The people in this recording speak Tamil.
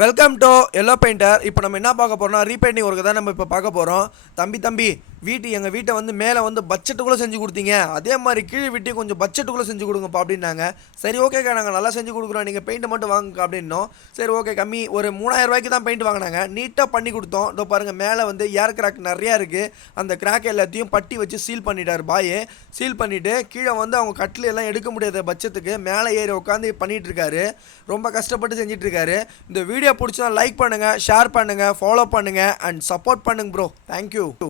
Welcome to yellow painter. இப்போ நம்ம என்ன பார்க்க போகிறோம்னா ரீபெயிண்டிங் ஒர்க்கு தான் நம்ம இப்போ பார்க்க போகிறோம். தம்பி எங்கள் வீட்டை வந்து மேலே வந்து பட்ஜெட்டுக்குள்ளே செஞ்சு கொடுத்தீங்க, அதே மாதிரி கீழே வீட்டையும் கொஞ்சம் பட்ஜெட்டுக்குள்ளே செஞ்சு கொடுங்கப்பா அப்படின்னாங்க. சரி ஓகேக்கா, நாங்கள் நல்லா செஞ்சு கொடுக்குறோம், நீங்கள் பெயிண்ட்டை மட்டும் வாங்க அப்படின்னோம். சரி ஓகே, கம்மி ஒரு 3000 ரூபாய்க்கு தான் பெயிண்ட் வாங்கினாங்க. நீட்டாக பண்ணி கொடுத்தோம். இதோ பாருங்கள், மேலே வந்து ஏர் கிராக் நிறையா இருக்குது. அந்த கிராக் எல்லாத்தையும் பட்டி வச்சு சீல் பண்ணிட்டார் பாயே. சீல் பண்ணிவிட்டு கீழே வந்து அவங்க கட்டில் எல்லாம் எடுக்க முடியாத பட்சத்துக்கு மேலே ஏறி உட்காந்து பண்ணிகிட்டு இருக்காரு. ரொம்ப கஷ்டப்பட்டு செஞ்சிட்ருக்காரு. இந்த வீடியோ பிடிச்சா லைக் பண்ணுங்கள், ஷேர் பண்ணுங்கள், ஃபாலோ பண்ணுங்கள் அண்ட் சப்போர்ட் பண்ணுங்க ப்ரோ. தேங்க்யூ.